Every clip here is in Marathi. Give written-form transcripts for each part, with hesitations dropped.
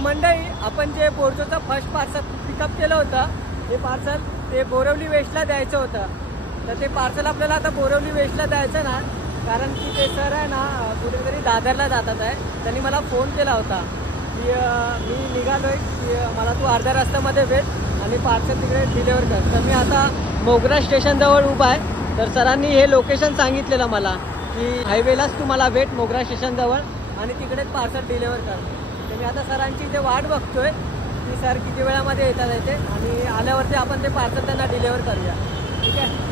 मंडळी, आपण जे बोरजोचं फर्स्ट पार्सल पिकअप केलं होतं ते पार्सल ते बोरवली वेस्टला द्यायचं होतं. तर ते पार्सल आपल्याला आता बोरवली वेस्टला द्यायचं ना, कारण की ते सर आहे ना कुठेतरी दादरला जातात आहे. त्यांनी मला फोन केला होता की मी निघालो आहे की मला तू अर्ध्या रस्त्यामध्ये भेट आणि पार्सल तिकडे डिलेवर कर. तर मी आता मोगरा स्टेशनजवळ उभा आहे. तर सरांनी हे लोकेशन सांगितलेलं मला की हायवेलाच तू मला भेट मोगरा स्टेशनजवळ आणि तिकडेच पार्सल डिलेवर कर. तर मी आता सरांची इथे वाट बघतोय की सर किती वेळामध्ये येतात येते आणि आल्यावरती आपण ते पार्सल त्यांना डिलेवर करूया. ठीक आहे.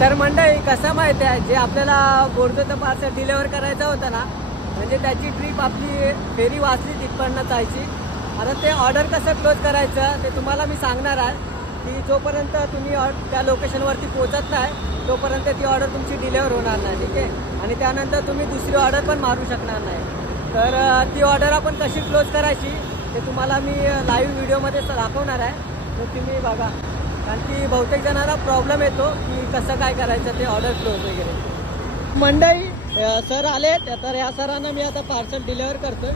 तर मंडळी, कसं माहिती आहे, जे आपल्याला बोरजोचं पार्सल डिलेवर करायचं होतं ना, म्हणजे त्याची ट्रिप आपली फेरी वाचली तिथपर्यंत जायची. आता ते ऑर्डर कसं क्लोज करायचं ते तुम्हाला मी सांगणार आहे की जोपर्यंत तुम्ही त्या लोकेशनवरती पोहोचत नाही तोपर्यंत ती ऑर्डर तुमची डिलेवर होणार नाही. ठीक आहे. आणि त्यानंतर तुम्ही दुसरी ऑर्डर पण मारू शकणार नाही. तर ती ऑर्डर आपण कशी क्लोज करायची ते तुम्हाला मी लाईव्ह व्हिडिओमध्ये दाखवणार आहे. तर तुम्ही बघा, कारण की बहुतेक जणांना प्रॉब्लेम येतो की कसं काय करायचं ते ऑर्डर क्लोज वगैरे. मंडळी, सर आले, तर या सरांना मी आता पार्सल डिलेवर करतोय.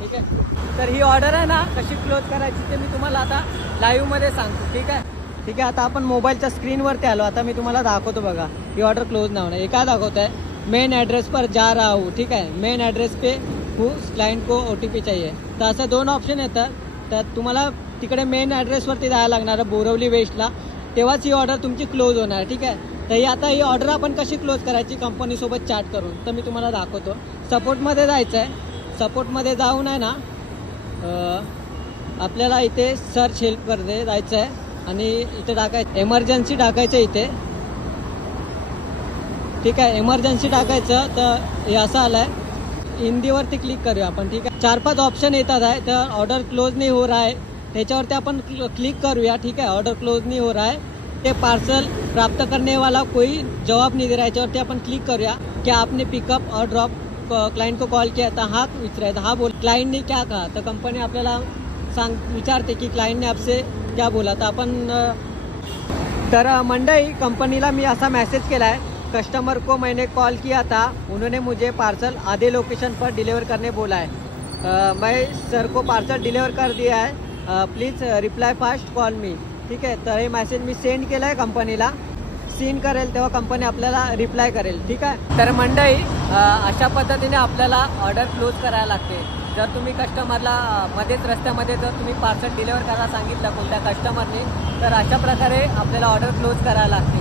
ठीक आहे. तर ही ऑर्डर आहे ना कशी क्लोज करायची ते मी तुम्हाला आता लाईव्हमध्ये सांगतो. ठीक आहे. ठीक आहे. आता आपण मोबाईलच्या स्क्रीनवरती आलो. आता मी तुम्हाला दाखवतो बघा. ही ऑर्डर क्लोज नाव नाही, काय दाखवत आहे, मेन ॲड्रेस पर जा रहा हूँ. ठीक आहे. मेन ॲड्रेस पे उस क्लाइंट को OTP चाहिए. तर असं दोन ऑप्शन येतात. तर तुम्हाला तिकडे मेन ॲड्रेसवरती जायला लागणार बोरवली वेस्टला, तेव्हाच ही ऑर्डर तुमची क्लोज होणार. ठीक आहे. तर ही ऑर्डर आपण कशी क्लोज करायची कंपनीसोबत चॅट करून, तर मी तुम्हाला दाखवतो. सपोर्टमध्ये जायचं आहे. सपोर्टमध्ये जाऊन आहे ना आपल्याला इथे सर्च हेल्प करते जायचं आहे आणि इथे टाकायचं एमर्जन्सी टाकायचं इथे. ठीक आहे. एमर्जन्सी टाकायचं. तर हे असं आलं आहे, हिंदीवरती क्लिक करूया आपण. ठीक आहे. 4-5 ऑप्शन येतात आहे. तर ऑर्डर क्लोज नहीं हो रहा है त्याच्यावरती आपण क्लिक करूया. ठीक आहे. ऑर्डर क्लोज नहीं हो रहा है, ते पार्सल प्राप्त करने वाला कोई जवाब नहीं दे रहा है याच्यावरती आपण क्लिक करूया. क्या आपने पिकअप और ड्रॉप क्लाइंट को कॉल किया था, हा विचारायचा. हा बोल क्लाइंटने क्या कहा, तर कंपनी आपल्याला विचारते की क्लाइंटने आपसे क्या बोला. तर आपण मंडई कंपनीला मी असा मैसेज केला है, कस्टमर को मैंने कॉल किया था, उन्होंने मुझे पार्सल आधे लोकेशन पर डिलीवर करने बोला है. मैं सर को पार्सल डिलीवर कर दिया है, प्लीज़ रिप्लाय फास्ट कॉल मी. ठीक आहे. तर हे मेसेज मी सेंड केला आहे कंपनीला. सीन करेल तेव्हा कंपनी आपल्याला रिप्लाय करेल. ठीक आहे. तर मंडळी, अशा पद्धतीने आपल्याला ऑर्डर क्लोज करायला लागते. जर तुम्ही कस्टमरला मध्येच रस्त्यामध्ये जर तुम्ही पार्सल डिलिव्हर करायला सांगितलं कोणत्या कस्टमरने, तर अशा प्रकारे आपल्याला ऑर्डर क्लोज करायला लागते.